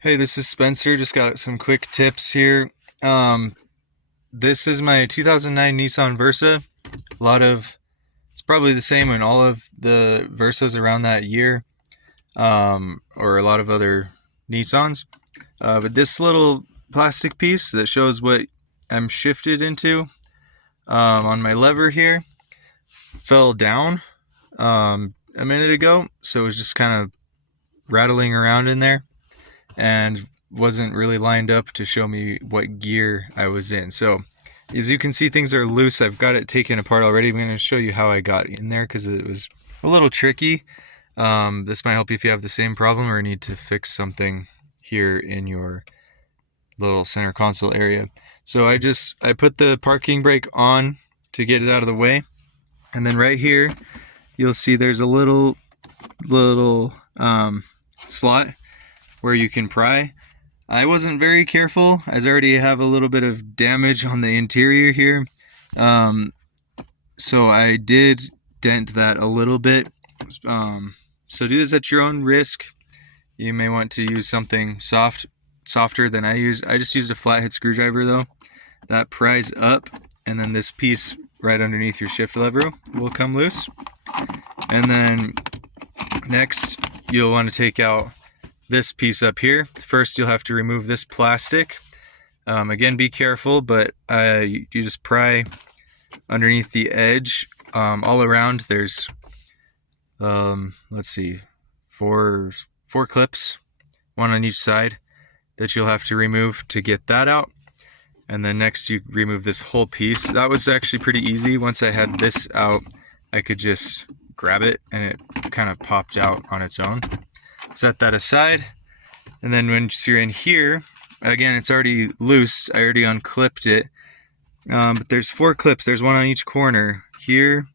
Hey, this is Spencer. Just got some quick tips here. This is my 2009 Nissan Versa. It's probably the same in all of the Versas around that year, or a lot of other Nissans. But this little plastic piece that shows what I'm shifted into on my lever here fell down a minute ago, so it was just kind of rattling around in there and wasn't really lined up to show me what gear I was in. So as you can see, things are loose. I've got it taken apart already. I'm going to show you how I got in there because it was a little tricky. This might help you if you have the same problem or need to fix something here in your little center console area. So I put the parking brake on to get it out of the way. And then right here, you'll see there's a little slot where you can pry. I wasn't very careful, as I already have a little bit of damage on the interior here. So I did dent that a little bit. So do this at your own risk. You may want to use something softer than I use. I just used a flathead screwdriver though. That pries up, and then this piece right underneath your shift lever will come loose. And then next, you'll want to take out this piece up here. First, you'll have to remove this plastic. Again, be careful, but you just pry underneath the edge. All around, there's let's see, four clips, one on each side, that you'll have to remove to get that out. And then next, you remove this whole piece. That was actually pretty easy. Once I had this out, I could just grab it and it kind of popped out on its own. Set that aside, and then once you're in here, again, it's already loose. I already unclipped it, but there's 4 clips. There's one on each corner, here,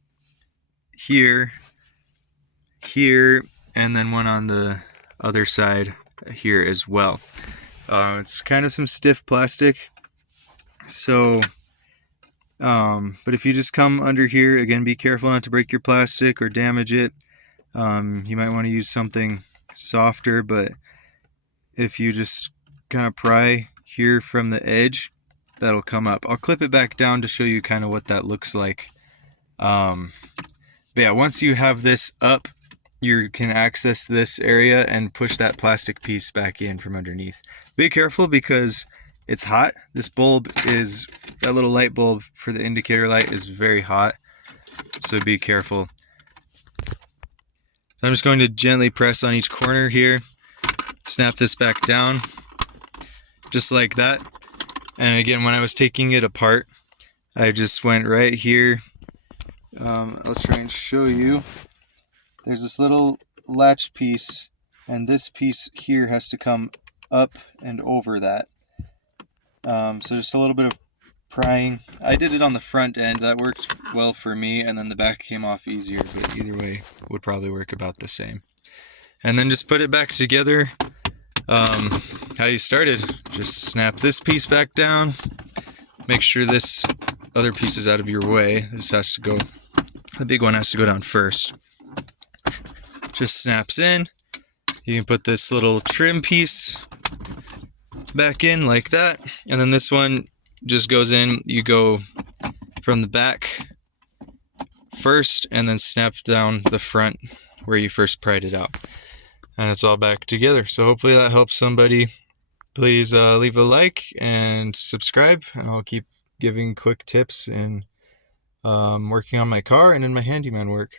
here, here, and then one on the other side here as well. It's kind of some stiff plastic, so but if you just come under here, again, be careful not to break your plastic or damage it. You might want to use something softer, but if you just kind of pry here from the edge, that'll come up. I'll clip it back down to show you kind of what that looks like. But yeah, once you have this up, you can access this area and push that plastic piece back in from underneath. Be careful because it's hot. That little light bulb for the indicator light is very hot, so be careful. So I'm just going to gently press on each corner here, snap this back down, just like that. And again, when I was taking it apart, I just went right here. I'll try and show you. There's this little latch piece, and this piece here has to come up and over that. So just a little bit of prying. I did it on the front end. That worked well for me, and then the back came off easier, but either way would probably work about the same. And then just put it back together how you started. Just snap this piece back down. Make sure this other piece is out of your way. The big one has to go down first. Just snaps in. You can put this little trim piece back in like that, and then this one just goes in. You go from the back first and then snap down the front where you first pried it out, and it's all back together. So hopefully that helps somebody. Please leave a like and subscribe, and I'll keep giving quick tips in working on my car and in my handyman work.